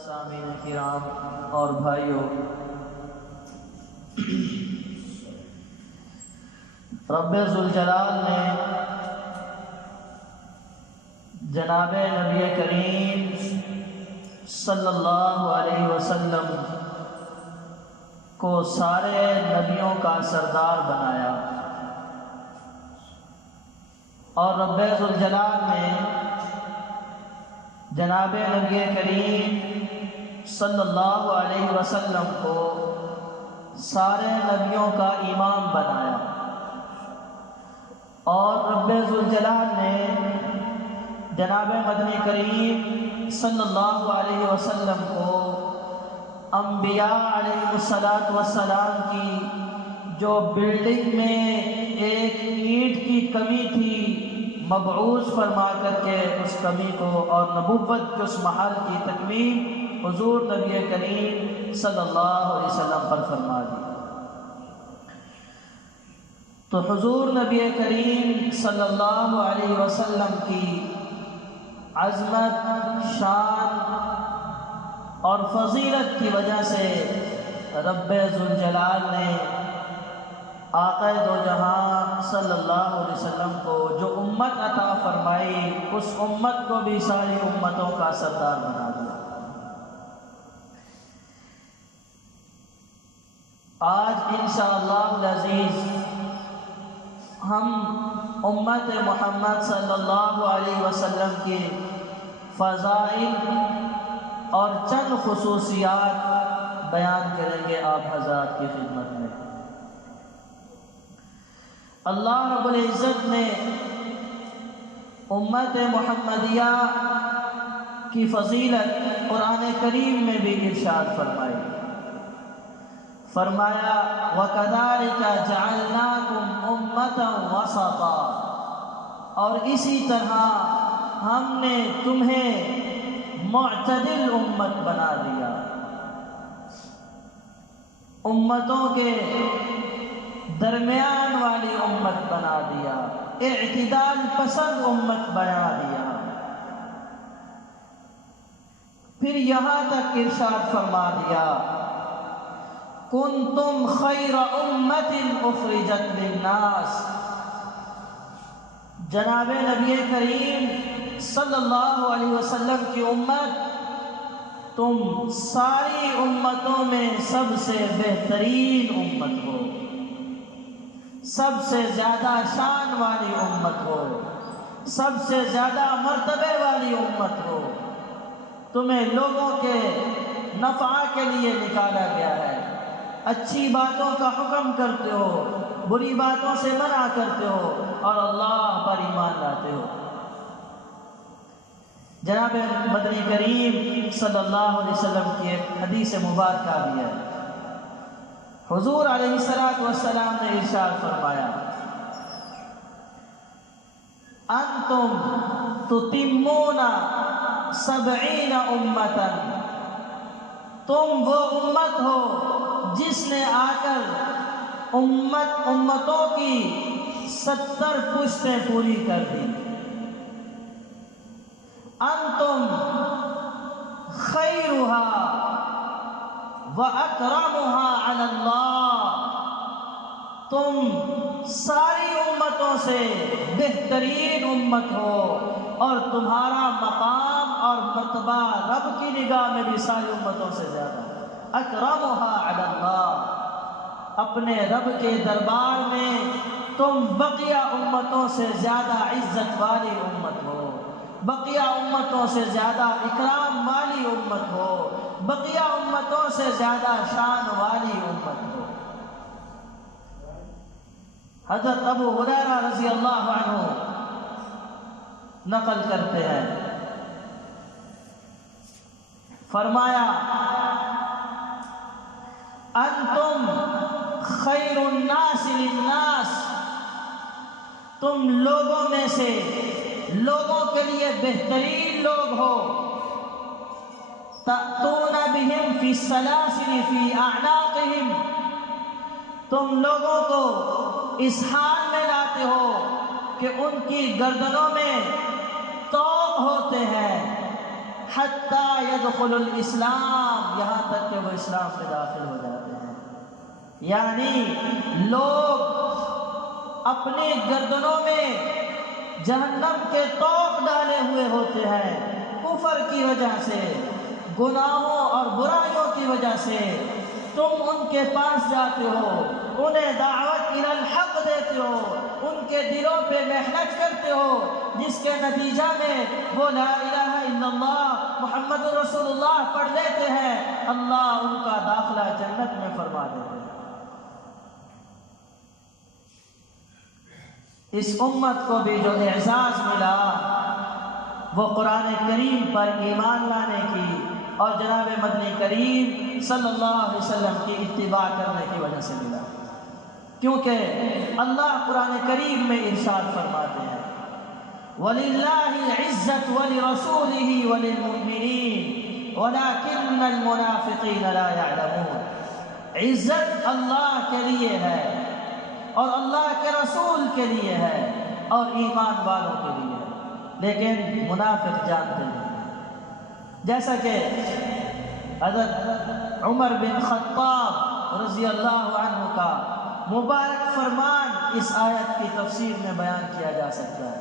سامعین کرام اور بھائیوں، رب ذوالجلال نے جناب نبی کریم صلی اللہ علیہ وسلم کو سارے نبیوں کا سردار بنایا، اور رب ذوالجلال نے جناب نبی کریم صلی اللہ علیہ وسلم کو سارے نبیوں کا امام بنایا، اور رب ذوالجلال نے جناب مدنی کریم صلی اللہ علیہ وسلم کو انبیاء علیہ السلام کی جو بلڈنگ میں ایک اینٹ کی کمی تھی مبعوث فرما کر کے اس کمی کو اور نبوت کے اس محل کی تکمیل حضور نبی کریم صلی اللہ علیہ وسلم پر فرما دی۔ تو حضور نبی کریم صلی اللہ علیہ وسلم کی عظمت، شان اور فضیلت کی وجہ سے رب ذوالجلال نے آقا دو جہاں صلی اللہ علیہ وسلم کو جو امت عطا فرمائی، اس امت کو بھی ساری امتوں کا سردار بنا دیا۔ آج انشاءاللہ العزیز ہم امت محمد صلی اللہ علیہ وسلم کے فضائل اور چند خصوصیات بیان کریں گے آپ حضرات کی خدمت میں۔ اللہ رب العزت نے امت محمدیہ کی فضیلت قرآن کریم میں بھی ارشاد فرمائی، فرمایا وَكَذَلِكَ جَعَلْنَاكُمْ أُمَّةً وَسَطًا، اور اسی طرح ہم نے تمہیں معتدل امت بنا دیا، امتوں کے درمیان والی امت بنا دیا، اعتدال پسند امت بنا دیا۔ پھر یہاں تک ارشاد فرما دیا کنتم خیر امت اخرجت للناس، جناب نبی کریم صلی اللہ علیہ وسلم کی امت تم ساری امتوں میں سب سے بہترین امت ہو، سب سے زیادہ شان والی امت ہو، سب سے زیادہ مرتبے والی امت ہو، تمہیں لوگوں کے نفع کے لیے نکالا گیا ہے، اچھی باتوں کا حکم کرتے ہو، بری باتوں سے منع کرتے ہو، اور اللہ پر ایمان لاتے ہو۔ جناب مدنی کریم صلی اللہ علیہ وسلم کی ایک حدیث مبارکہ بھی ہے، حضور علیہ السلام نے ارشاد فرمایا انتم تتمون 70 امتا، تم وہ امت ہو جس نے آ کر امتوں کی 70 پشتیں پوری کر دی۔ انتم خیرها وَأَكْرَمُهَا عَلَى اللَّهِ، تم ساری امتوں سے بہترین امت ہو، اور تمہارا مقام اور مرتبہ رب کی نگاہ میں بھی ساری امتوں سے زیادہ۔ اکرمها علی اللہ، اپنے رب کے دربار میں تم بقیہ امتوں سے زیادہ عزت والی امت ہو، بقیہ امتوں سے زیادہ اکرام والی امت ہو، بقیہ امتوں سے زیادہ شان والی امت ہو۔ حضرت ابو ہریرہ رضی اللہ عنہ نقل کرتے ہیں، فرمایا انتم خیر الناس للناس، تم لوگوں میں سے لوگوں کے لیے بہترین لوگ ہو، تأتون بهم فی السلاسل فی اعناقهم، تم لوگوں کو اس حال میں لاتے ہو کہ ان کی گردنوں میں طوق ہوتے ہیں، حتی یدخل الاسلام، یہاں تک کہ وہ اسلام میں داخل ہو جاتے ہیں۔ یعنی لوگ اپنی گردنوں میں جہنم کے طوق ڈالے ہوئے ہوتے ہیں کفر کی وجہ سے، گناہوں اور برائیوں کی وجہ سے، تم ان کے پاس جاتے ہو، انہیں دعوت الی الحق دیتے ہو، ان کے دلوں پہ محنت کرتے ہو، جس کے نتیجہ میں وہ لا الہ الا اللہ محمد رسول اللہ پڑھ لیتے ہیں، اللہ ان کا داخلہ جنت میں فرما دیتے ہیں۔ اس امت کو بھی جو اعزاز ملا وہ قرآن کریم پر ایمان لانے کی اور جناب مدنی کریم صلی اللہ علیہ وسلم کی اتباع کرنے کی وجہ سے ملا، کیونکہ اللہ قرآن کریم میں ارشاد فرماتے ہیں وَلِلَّهِ الْعِزَّةُ وَلِرَسُولِهِ وَلِلْمُؤْمِنِينَ وَلَكِنَّ الْمُنَافِقِينَ لَا يَعْلَمُونَ۔ عزت اللہ کے لیے ہے اور اللہ کے رسول کے لیے ہے اور ایمان والوں کے لیے ہے، لیکن منافق جانتے نہیں۔ جیسا کہ حضرت عمر بن خطاب رضی اللہ عنہ کا مبارک فرمان اس آیت کی تفسیر میں بیان کیا جا سکتا ہے۔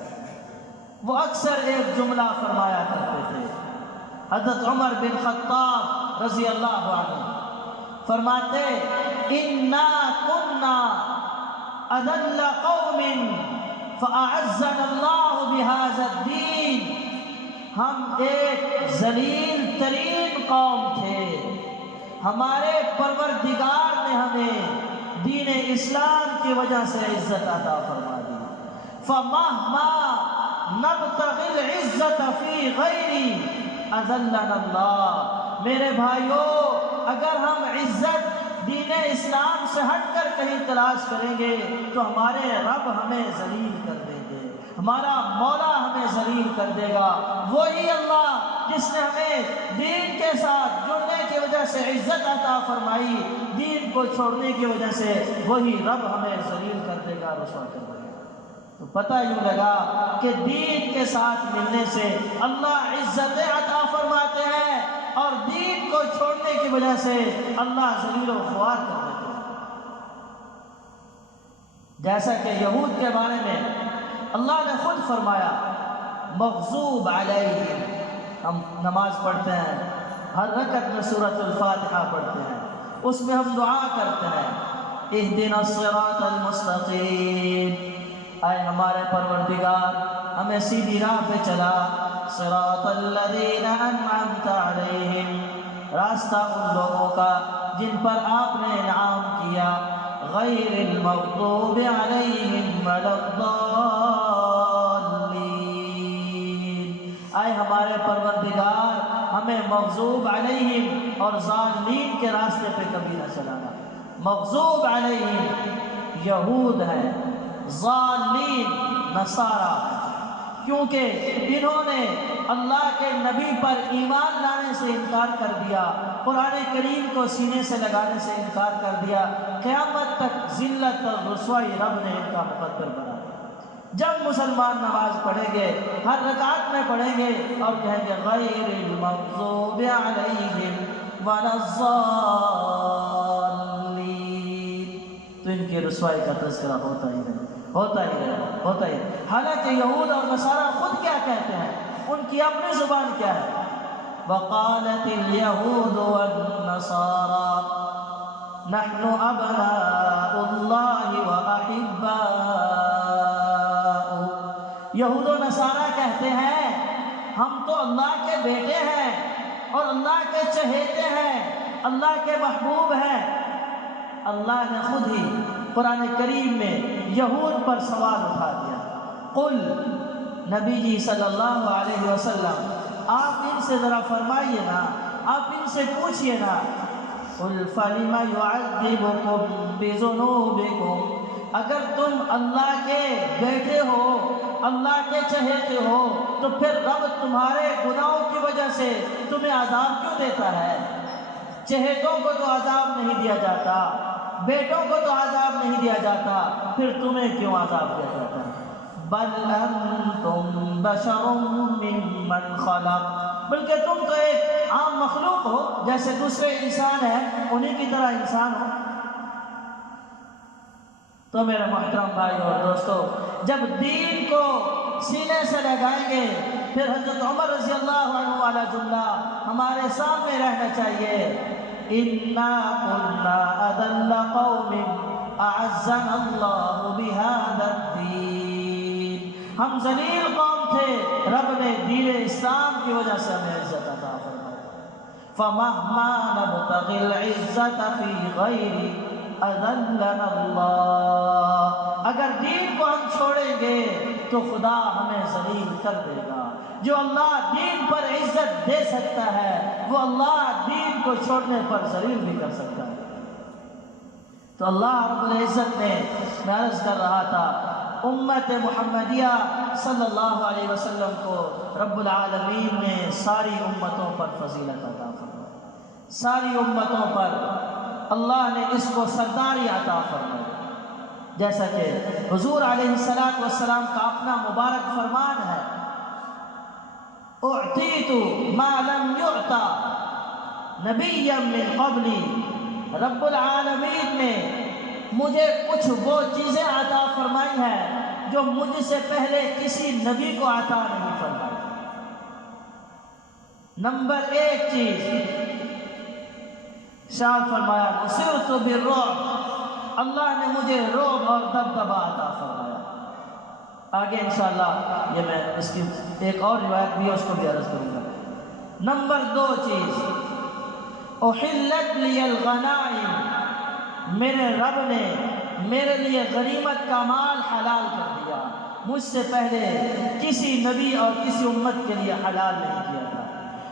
وہ اکثر ایک جملہ فرمایا کرتے تھے، حضرت عمر بن خطاب رضی اللہ عنہ فرماتے اِنَّا كُنَّا أَذَلَّ قَوْمٍ فَأَعَزَّنَا اللَّهُ بِهَذَا الدِّينِ، ہم ایک ذلیل ترین قوم تھے، ہمارے پروردگار نے ہمیں دین اسلام کی وجہ سے عزت عطا فرما دی۔ فَمَهْمَا نَبْتَغِي الْعِزَّةَ فِي غَيْرِ أَذَلَّنَا اللَّهُ۔ میرے بھائیو، اگر ہم عزت دین اسلام سے ہٹ کر کہیں تلاش کریں گے تو ہمارے رب ہمیں ذلیل کر دیں گے، ہمارا مولا ہمیں ذلیل کر دے گا۔ وہی اللہ جس نے ہمیں دین کے ساتھ جڑنے کی وجہ سے عزت عطا فرمائی، دین کو چھوڑنے کی وجہ سے وہی رب ہمیں ذلیل کر دے گا، رسوا کر دے گا۔ تو پتہ یوں لگا کہ دین کے ساتھ ملنے سے اللہ عزت عطا فرماتے ہیں اور دین کو چھوڑنے کی وجہ سے اللہ ذلیل و خوار کر دیتے ہیں۔ جیسا کہ یہود کے بارے میں اللہ نے خود فرمایا مغضوب علیہم، ہم نماز پڑھتے ہیں، ہر رکعت میں سورۃ الفاتحہ پڑھتے ہیں، اس میں ہم دعا کرتے ہیں اہدنا الصراط المستقیم، اے ہمارے پروردگار ہمیں سیدھی راہ پہ چلا، صراط الذین انعمت علیہم، راستہ ان لوگوں کا جن پر آپ نے انعام کیا، غیر المغضوب علیہم ولا الضالین، اے ہمارے پروردگار ہمیں مغضوب علیہم اور ضالین کے راستے پہ کبھی نہ چلانا۔ مغضوب علیہم یہود ہیں، ضالین نصارہ، کیونکہ انہوں نے اللہ کے نبی پر ایمان لانے سے انکار کر دیا، قرآن کریم کو سینے سے لگانے سے انکار کر دیا، قیامت تک ذلت اور رسوائی رب نے ان کا مقدر بنا دیا۔ جب مسلمان نماز پڑھیں گے ہر رکعت میں پڑھیں گے اور کہیں گے غیر المغضوب علیہم ولا الضالین، تو ان کی رسوائی کا تذکرہ ہوتا ہی نہیں، ہوتا ہی رہے، ہوتا ہی رہے۔ حالانکہ یہود اور نصارہ خود کیا کہتے ہیں، ان کی اپنی زبان کیا ہے، وقالت اليہود والنصارى نحن ابناء اللہ واحباؤہ، یہود و نصارہ کہتے ہیں ہم تو اللہ کے بیٹے ہیں اور اللہ کے چہیتے ہیں، اللہ کے محبوب ہیں۔ اللہ نے خود ہی قرآن کریم میں یہود پر سوال اٹھا دیا، قل، نبی جی صلی اللہ علیہ وسلم آپ ان سے ذرا فرمائیے نا، آپ ان سے پوچھئے نا، قل فلم يعذبكم بذنوبكم، اگر تم اللہ کے بیٹے ہو، اللہ کے چہیتے ہو، تو پھر رب تمہارے گناہوں کی وجہ سے تمہیں عذاب کیوں دیتا ہے؟ چہیتوں کو تو عذاب نہیں دیا جاتا، بیٹوں کو تو عذاب نہیں دیا جاتا، پھر تمہیں کیوں عذاب دیا جاتا ہے؟ بل انتم بشر ممن خلق، بلکہ تم تو ایک عام مخلوق ہو، جیسے دوسرے انسان ہیں انہی کی طرح انسان ہو۔ تو میرے محترم بھائی اور دوستو، جب دین کو سینے سے لگائیں گے پھر حضرت عمر رضی اللہ عنہ والا جملہ ہمارے سامنے رہنا چاہیے، اِنَّا كُنَّا أَذَلَّ قَوْمٍ أَعَزَّنَا اللَّهُ بِهَذَا الدِّينِ، ہم ذلیل قوم تھے، رب نے دین اسلام کی وجہ سے ہمیں عزت عطا فرمائی۔ فَمَهْمَا نَبْتَغِي الْعِزَّةَ فِي غَيْرِ أَذَلَّنَا اللَّهُ، اگر دین کو ہم چھوڑیں گے تو خدا ہمیں ذلیل کر دے گا۔ جو اللہ دین پر عزت دے سکتا ہے وہ اللہ دین کو چھوڑنے پر ذلیل بھی کر سکتا ہے۔ تو اللہ رب العزت نے، میں عرض کر رہا تھا، امت محمدیہ صلی اللہ علیہ وسلم کو رب العالمین نے ساری امتوں پر فضیلت عطا فرمائی، ساری امتوں پر اللہ نے اس کو سرداری عطا فرمائی۔ جیسا کہ حضور علیہ السلام کا اپنا مبارک فرمان ہے، اعطیت ما لم یعطا نبیا من قبلی، رب العالمین نے مجھے کچھ وہ چیزیں عطا فرمائی ہیں جو مجھ سے پہلے کسی نبی کو عطا نہیں فرمائی۔ نمبر ایک چیز ارشاد فرمایا، نصرت بالرعب، اللہ نے مجھے رعب اور دبدبہ عطا فرمایا۔ آگے انشاءاللہ یہ میں اس کی ایک اور روایت بھی ہے، اس کو بھی عرض کروں گا۔ نمبر دو چیز، احلت لی الغنائم، میرے رب نے میرے لیے غنیمت کا مال حلال کر دیا، مجھ سے پہلے کسی نبی اور کسی امت کے لیے حلال نہیں کیا تھا۔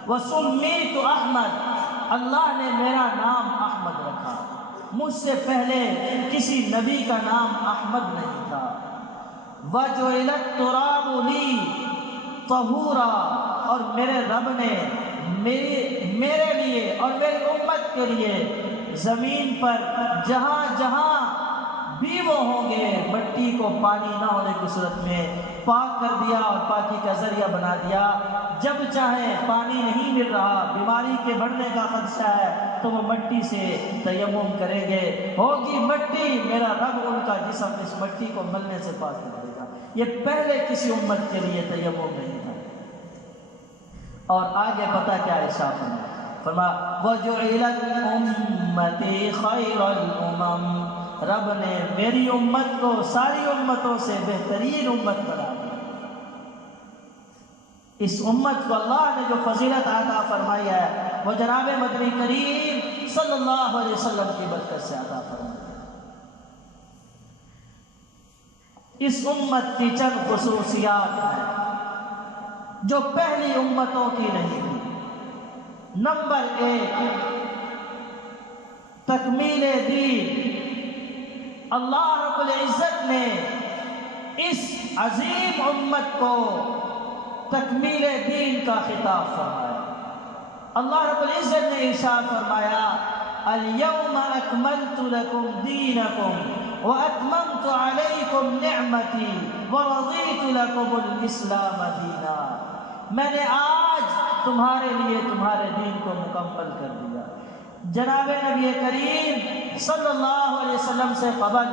وسمیت احمد، اللہ نے میرا نام احمد رکھا، مجھ سے پہلے کسی نبی کا نام احمد نہیں تھا۔ وَجُعِلَ التُّرَابُ لِي طَهُورًا، اور میرے رب نے میرے لیے اور میری امت کے لیے زمین پر جہاں جہاں بھی وہ ہوں گے مٹی کو پانی نہ ہونے کی صورت میں پاک کر دیا اور پاکی کا ذریعہ بنا دیا۔ جب چاہے پانی نہیں مل رہا، بیماری کے بڑھنے کا خدشہ ہے تو وہ مٹی سے تیمم کریں گے، ہوگی مٹی، میرا رب ان کا جسم اس مٹی کو ملنے سے پاک کر دے گا۔ یہ پہلے کسی امت کے لیے تیمم نہیں تھا۔ اور آگے پتہ کیا ارشاد فرمایا، وَجُعِلَتْ أُمَّتِي خَيْرَ الْأُمَمِ، رب نے میری امت کو ساری امتوں سے بہترین امت بنا دیا۔ اس امت کو اللہ نے جو فضیلت عطا فرمائی ہے وہ جناب مدنی کریم صلی اللہ علیہ وسلم کی برکت سے عطا فرمائی۔ اس امت کی چند خصوصیات ہیں جو پہلی امتوں کی نہیں تھی۔ نمبر ایک، تکمیل دین، اللہ رب العزت نے اس عظیم امت کو تکمیل دین کا خطاب فرمایا۔ اللہ رب العزت نے ارشاد فرمایا، اليوم اکملت لکم دینکم واتممت علیکم نعمتی ورضیت لکم الاسلام دینا، میں نے آج تمہارے لیے تمہارے دین کو مکمل کر دیا۔ جناب نبی کریم صلی اللہ علیہ وسلم سے قبل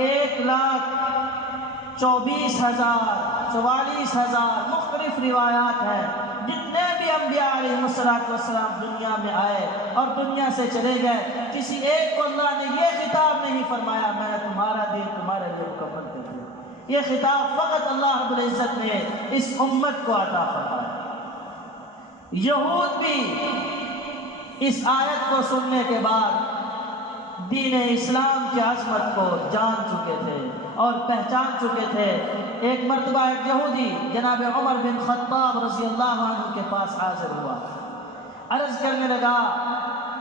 1,24,000 مختلف روایات ہیں، جتنے بھی انبیاء علیہ السلام دنیا میں آئے اور دنیا سے چلے گئے، کسی ایک کو اللہ نے یہ خطاب نہیں فرمایا میں نے تمہارا دین تمہارے لیے مکمل کر دیا۔ یہ خطاب فقط اللہ رب العزت نے اس امت کو عطا فرمایا۔ یہود بھی اس آیت کو سننے کے بعد دین اسلام کی عظمت کو جان چکے تھے اور پہچان چکے تھے۔ ایک مرتبہ ایک یہودی جناب عمر بن خطاب رضی اللہ عنہ کے پاس حاضر ہوا، عرض کرنے لگا،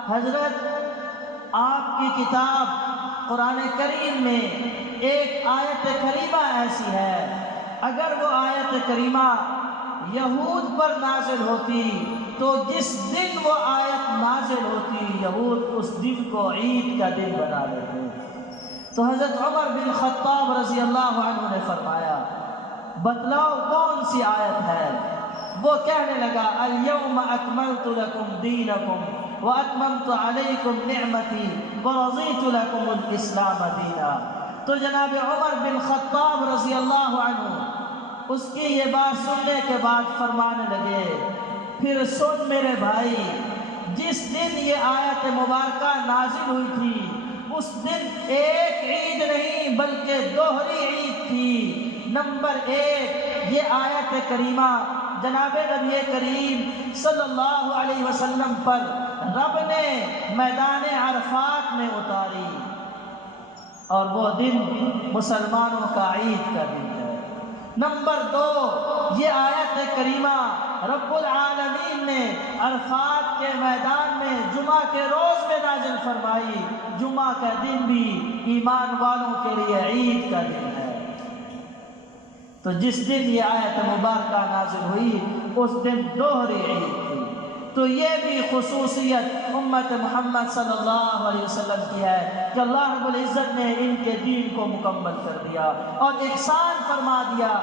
حضرت آپ کی کتاب قرآن کریم میں ایک آیت کریمہ ایسی ہے، اگر وہ آیت کریمہ یہود پر نازل ہوتی تو جس دن وہ آیت نازل ہوتی یہود اس دن کو عید کا دن بنا لیتے۔ تو حضرت عمر بن خطاب رضی اللہ عنہ نے فرمایا، بتلاؤ کون سی آیت ہے؟ وہ کہنے لگا الیوم اکملت لکم دینکم واتممت علیکم نعمتی ورضیت لکم الاسلام دینا۔ تو جناب عمر بن خطاب رضی اللہ عنہ اس کی یہ بات سننے کے بعد فرمانے لگے، پھر سن میرے بھائی، جس دن یہ آیت مبارکہ نازل ہوئی تھی اس دن ایک عید نہیں بلکہ دوہری عید تھی۔ نمبر ایک، یہ آیت کریمہ جناب نبی کریم صلی اللہ علیہ وسلم پر رب نے میدان عرفات میں اتاری، اور وہ دن مسلمانوں کا عید کا دن ہے۔ نمبر دو، یہ آیت کریمہ رب العالمین نے عرفات کے میدان میں جمعہ کے روز میں نازل فرمائی۔ جمعہ کا دن بھی ایمان والوں کے لیے عید کا دن ہے۔ تو جس دن یہ آیت مبارکہ نازل ہوئی اس دن دوہری عید تھی۔ تو یہ بھی خصوصیت امت محمد صلی اللہ علیہ وسلم کی ہے کہ اللہ رب العزت نے ان کے دین کو مکمل کر دیا اور احسان فرما دیا۔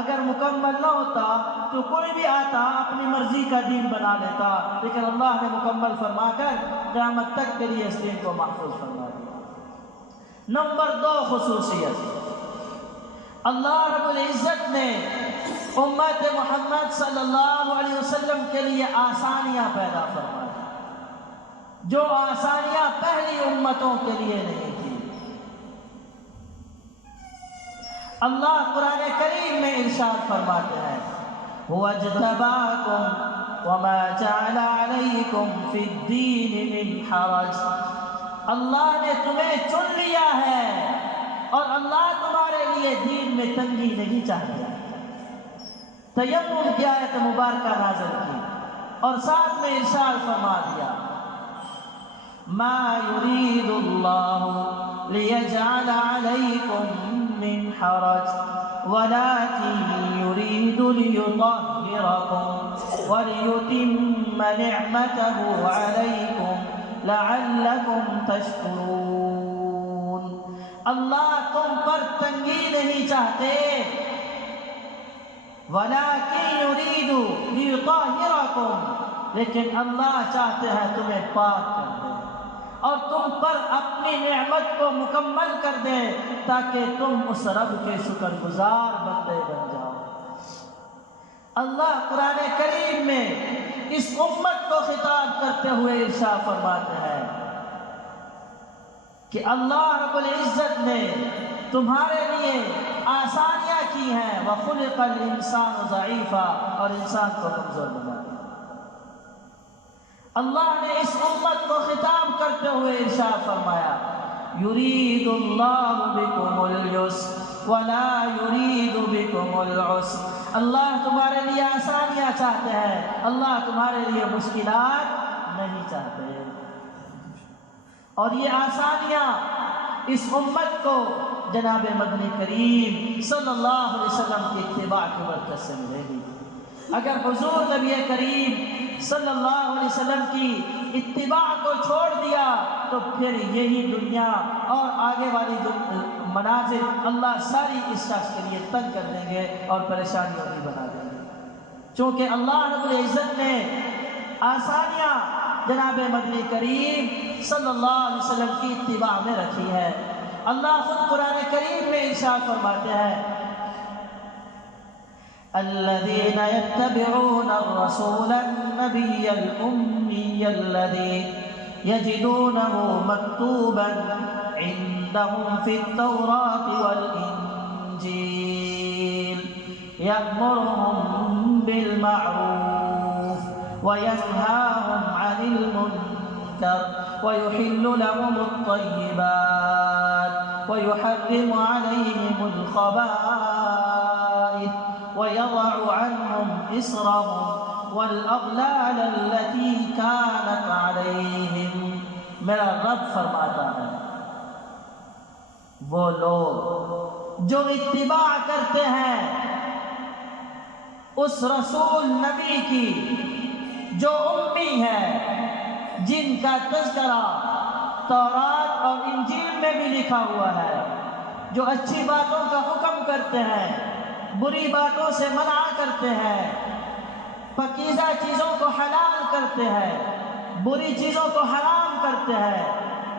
اگر مکمل نہ ہوتا تو کوئی بھی آتا اپنی مرضی کا دین بنا لیتا، لیکن اللہ نے مکمل فرما کر قیامت تک کے لیے اس دین کو محفوظ فرما دیا۔ نمبر دو خصوصیت، اللہ رب العزت نے امت محمد صلی اللہ علیہ وسلم کے لیے آسانیاں پیدا فرمائی، جو آسانیاں پہلی امتوں کے لیے نہیں تھی۔ اللہ قرآن کریم میں ارشاد فرماتے ہیں هُوَ اجْتَبَاكُمْ وَمَا جَعَلَ عَلَيْكُمْ فِي الدِّينِ مِنْ حَرَجٍ، اللہ نے تمہیں چن لیا ہے اور اللہ تمہارے لیے دین میں تنگی نہیں چاہتا۔ تیمم کی آیت مبارکہ نازل کی اور ساتھ میں ارشاد فرما دیا مَا يُرِيدُ اللَّهُ لِيَجْعَلَ عَلَيْكُمْ مِنْ حَرَجٍ وَلَكِنْ يُرِيدُ لِيُطَهِّرَكُمْ وَلِيُتِمَّ نِعْمَتَهُ عَلَيْكُمْ لَعَلَّكُمْ تَشْكُرُونَ۔ اللہ تم پر تنگی نہیں چاہتے، وَلَكِنْ يُرِيدُ لِيُطَهِّرَكُمْ، لیکن اللہ چاہتے ہیں تمہیں پاک کر دے اور تم پر اپنی نعمت کو مکمل کر دے تاکہ تم اس رب کے شکر گزار بندے بن جاؤ۔ اللہ قرآن کریم میں اس امت کو خطاب کرتے ہوئے ارشاد فرماتے ہیں کہ اللہ رب العزت نے تمہارے لیے آسانیاں کی ہیں، وَخُلِقَ الْإِنسَانُ ضَعِيفًا، اور انسان کو کمزور بنا دیا۔ اللہ نے اس امت کو خطاب کرتے ہوئے ارشاد فرمایا يُرِيدُ اللَّهُ بِكُمُ الْيُسْرَ وَلَا يُرِيدُ بِكُمُ الْعُسْرَ، اللہ تمہارے لیے آسانیاں چاہتے ہیں، اللہ تمہارے لیے مشکلات نہیں چاہتے۔ اور یہ آسانیاں اس امت کو جناب مدنی کریم صلی اللہ علیہ وسلم کی اتباع کی برکت سے ملے گی۔ اگر حضور نبی کریم صلی اللہ علیہ وسلم کی اتباع کو چھوڑ دیا تو پھر یہی دنیا اور آگے والی منازل اللہ ساری اس شخص کے لیے تنگ کر دیں گے اور پریشانیوں بھی بنا دیں گے، چونکہ اللہ رب العزت نے آسانیاں جناب مدنی کریم صلی اللہ علیہ وسلم کی اتباع میں رکھی ہے۔ اللہ خود قرآن کریم میں ارشاد فرماتے ہیں الذين يتبعون الرسول النبي الأمي الذي يجدونه مكتوبا عندهم في التوراة والإنجيل يأمرهم بالمعروف وينهاهم عن المنكر ويحل لهم الطيبات ويحرم عليهم الخبائث ويضع عنهم إصرهم والأغلال التي كانت عليهم۔ میرا رب فرماتا ہے وہ لوگ جو اتباع کرتے ہیں اس رسول نبی کی جو امی ہے، جن کا تذکرہ تورات اور انجیل میں بھی لکھا ہوا ہے، جو اچھی باتوں کا حکم کرتے ہیں، بری باتوں سے منع کرتے ہیں، پاکیزہ چیزوں کو حلال کرتے ہیں، بری چیزوں کو حرام کرتے ہیں۔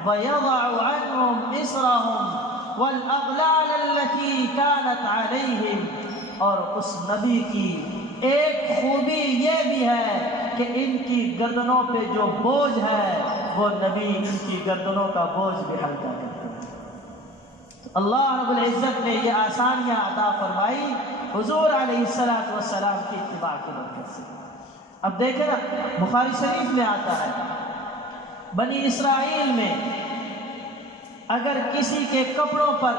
وَيَضَعُ عَنْهُمْ إِصْرَهُمْ وَالْأَغْلَالَ الَّتِي كَانَتْ عَلَيْهِمْ، اور اس نبی کی ایک خوبی یہ بھی ہے کہ ان کی گردنوں پہ جو بوجھ ہے وہ نبی ان کی گردنوں کا بوجھ بھی ہلکا کرتے ہیں۔ اللہ رب العزت نے یہ آسانیاں عطا فرمائی حضور علیہ السلام کی اتباع کی برکت سے۔ اب دیکھیں نا، بخاری شریف میں آتا ہے بنی اسرائیل میں اگر کسی کے کپڑوں پر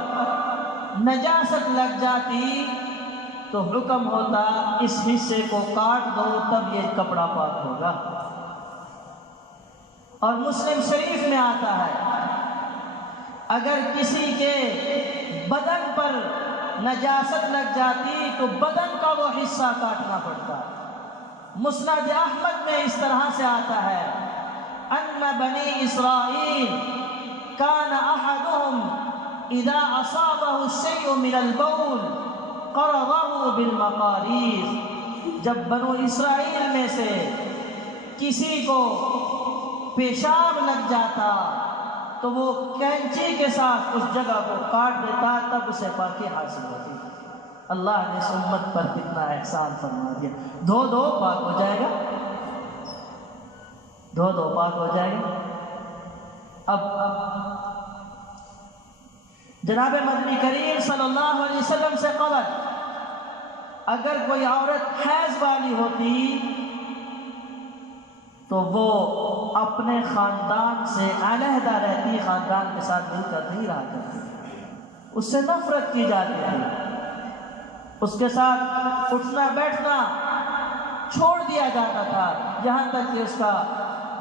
نجاست لگ جاتی تو حکم ہوتا اس حصے کو کاٹ دو تب یہ کپڑا پاک ہوگا۔ اور مسلم شریف میں آتا ہے اگر کسی کے بدن پر نجاست لگ جاتی تو بدن کا وہ حصہ کاٹنا پڑتا۔ مسند احمد میں اس طرح سے آتا ہے ان بنی اسرائیل کان احدهم اذا اصابه الشيء من البول قرضه بالمقاريض، جب بنو اسرائیل میں سے کسی کو پیشاب لگ جاتا تو وہ کینچی کے ساتھ اس جگہ کو کاٹ دیتا، تب اسے پاکی حاصل ہوتی۔ اللہ نے اس امت پر کتنا احسان فرما دیا۔ دھو دو پاک ہو جائے گا، دھو دو پاک ہو جائے گا۔ اب جناب مدنی کریم صلی اللہ علیہ وسلم سے قبل اگر کوئی عورت حیض والی ہوتی تو وہ اپنے خاندان سے علیحدہ رہتی، خاندان کے ساتھ مل کر نہیں رہا کرتی، اس سے نفرت کی جاتی تھی، اس کے ساتھ اٹھنا بیٹھنا چھوڑ دیا جاتا تھا، یہاں تک کہ اس کا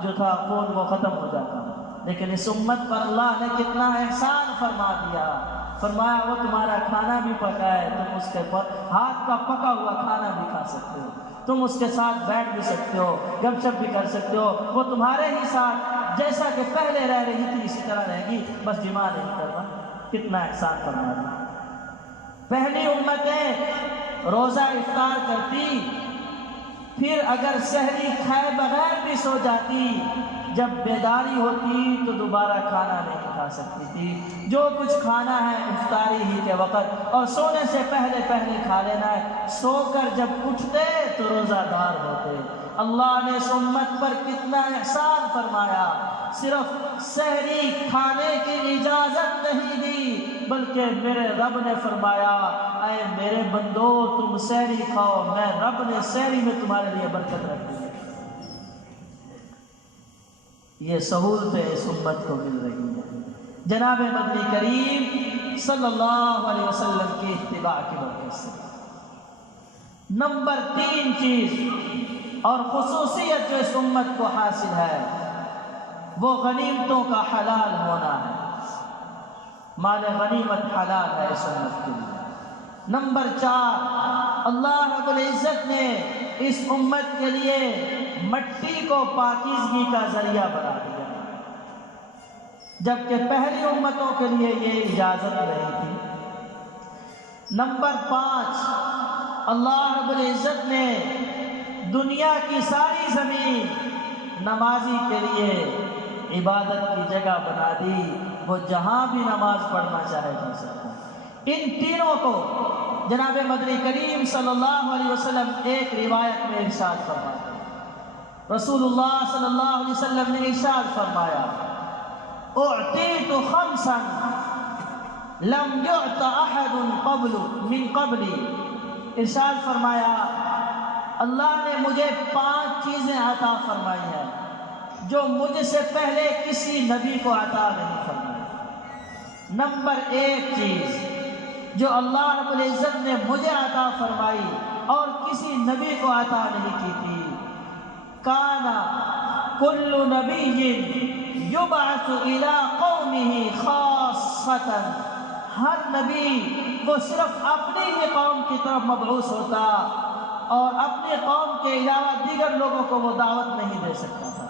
جو تھا خون وہ ختم ہو جاتا۔ لیکن اس امت پر اللہ نے کتنا احسان فرما دیا، فرمایا وہ تمہارا کھانا بھی پکائے، تم اس کے ہاتھ کا پکا ہوا کھانا بھی کھا سکتے ہو، تم اس کے ساتھ بیٹھ بھی سکتے ہو، گپ شپ بھی کر سکتے ہو، وہ تمہارے ہی ساتھ جیسا کہ پہلے رہ رہی تھی اسی طرح رہے گی، بس جمع نہیں کرنا۔ کتنا احسان فرما دیا۔ پہلی امتیں روزہ افطار کرتی، پھر اگر سحری کھائے بغیر بھی سو جاتی، جب بیداری ہوتی تو دوبارہ کھانا نہیں کھا سکتی تھی۔ جو کچھ کھانا ہے افطاری ہی کے وقت اور سونے سے پہلے پہلے کھا لینا ہے، سو کر جب اٹھتے تو روزہ دار ہوتے۔ اللہ نے اس امت پر کتنا احسان فرمایا، صرف سحری کھانے کی اجازت نہیں دی بلکہ میرے رب نے فرمایا اے میرے بندو تم سحری کھاؤ، میں رب نے سحری میں تمہارے لیے برکت رکھ دی۔ یہ سہولتیں اس امت کو مل رہی ہیں جناب مدنی کریم صلی اللہ علیہ وسلم کی اتباع کی برکت سے۔ نمبر 3 چیز اور خصوصیت جو اس امت کو حاصل ہے وہ غنیمتوں کا حلال ہونا ہے۔ مال غنیمت حلال ہے اس امت کے لیے۔ نمبر 4 اللہ رب العزت نے اس امت کے لیے مٹی کو پاکیزگی کا ذریعہ بنا دیا، جبکہ پہلی امتوں کے لیے یہ اجازت نہیں تھی۔ نمبر 5 اللہ رب العزت نے دنیا کی ساری زمین نمازی کے لیے عبادت کی جگہ بنا دی، وہ جہاں بھی نماز پڑھنا چاہے جا سکتا۔ ان تینوں کو جناب مدنی کریم صلی اللہ علیہ وسلم ایک روایت میں ارشاد فرماتے ہیں۔ رسول اللہ صلی اللہ علیہ وسلم نے ارشاد فرمایا اعطیت خمسا لم یعط احد من قبلی، ارشاد فرمایا اللہ نے مجھے 5 چیزیں عطا فرمائی ہیں جو مجھ سے پہلے کسی نبی کو عطا نہیں فرمائی۔ نمبر 1 چیز جو اللہ رب العزت نے مجھے عطا فرمائی اور کسی نبی کو عطا نہیں کی تھی، کانا کل نبی یبعث الی قومہ خاصۃ، ہر نبی وہ صرف اپنی ہی قوم کی طرف مبعوث ہوتا اور اپنی قوم کے علاوہ دیگر لوگوں کو وہ دعوت نہیں دے سکتا تھا۔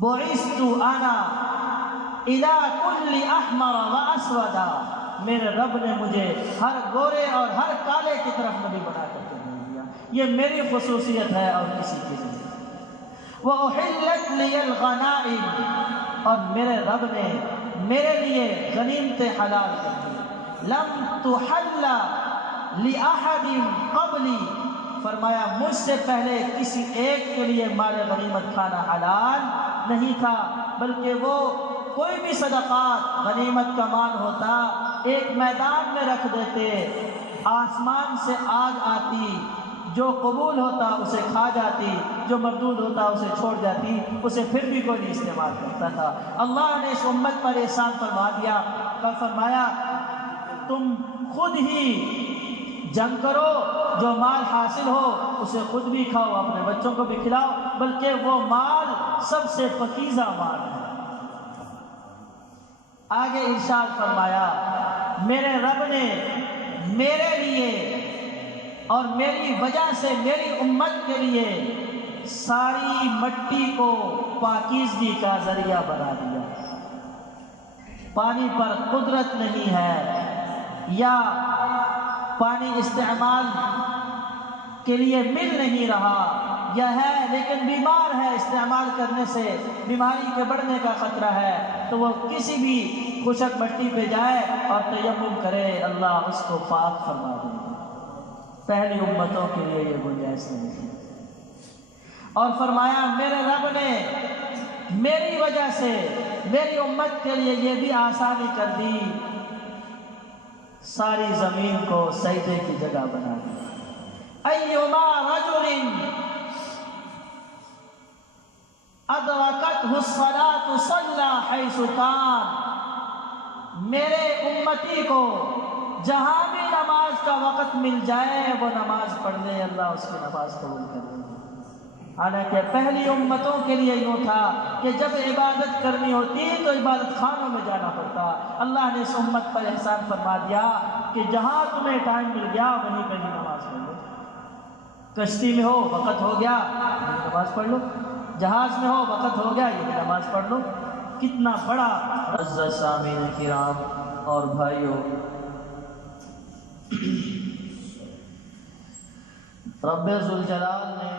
بعثت انا الی کل احمر واسود، میرے رب نے مجھے ہر گورے اور ہر کالے کی طرف نبی بنا کر کے بھیج دیا۔ یہ میری خصوصیت ہے اور کسی کی نہیں۔ وَأُحِلَّتْ لِيَ الْغَنَائِمُ، اور میرے رب نے میرے لیے غنیمتیں حلال کر دی۔ لَمْ تُحَلَّ لِأَحَدٍ قَبْلِي، فرمایا مجھ سے پہلے کسی ایک کے لیے مال غنیمت کھانا حلال نہیں تھا، بلکہ وہ کوئی بھی صدقات غنیمت کا مال ہوتا ایک میدان میں رکھ دیتے، آسمان سے آگ آتی، جو قبول ہوتا اسے کھا جاتی، جو مردود ہوتا اسے چھوڑ جاتی، اسے پھر بھی کوئی نہیں استعمال کرتا تھا۔ اللہ نے اس امت پر احسان فرما دیا، فرمایا تم خود ہی جنگ کرو، جو مال حاصل ہو اسے خود بھی کھاؤ، اپنے بچوں کو بھی کھلاؤ، بلکہ وہ مال سب سے پاکیزہ مال ہے۔ آگے ارشاد فرمایا میرے رب نے میرے لیے اور میری وجہ سے میری امت کے لیے ساری مٹی کو پاکیزگی کا ذریعہ بنا دیا۔ پانی پر قدرت نہیں ہے یا پانی استعمال کے لیے مل نہیں رہا، یا ہے لیکن بیمار ہے، استعمال کرنے سے بیماری کے بڑھنے کا خطرہ ہے، تو وہ کسی بھی خشک مٹی پہ جائے اور تیمم کرے، اللہ اس کو پاک فرما دے گا۔ پہلی امتوں کے لیے یہ گنجائش نہیں تھی۔ اور فرمایا میرے رب نے میری وجہ سے میری امت کے لیے یہ بھی آسانی کر دی، ساری زمین کو سجدے کی جگہ بنا دی۔ ایما رجل ادرکتہ الصلاۃ صلی حیث کان، میرے امتی کو جہاں بھی نماز کا وقت مل جائے وہ نماز پڑھ لے، اللہ اس کی نماز قبول کر لے۔ حالانکہ پہلی امتوں کے لیے یوں تھا کہ جب عبادت کرنی ہوتی تو عبادت خانوں میں جانا پڑتا۔ اللہ نے اس امت پر احسان فرما دیا کہ جہاں تمہیں ٹائم مل گیا وہیں پہ ہی نماز پڑھ لو، کشتی میں ہو وقت ہو گیا یہی نماز پڑھ لو، جہاز میں ہو وقت ہو گیا یہی نماز پڑھ لو۔ کتنا بڑا عزیز سامعین کرام اور بھائیوں، رب ذوالجلال نے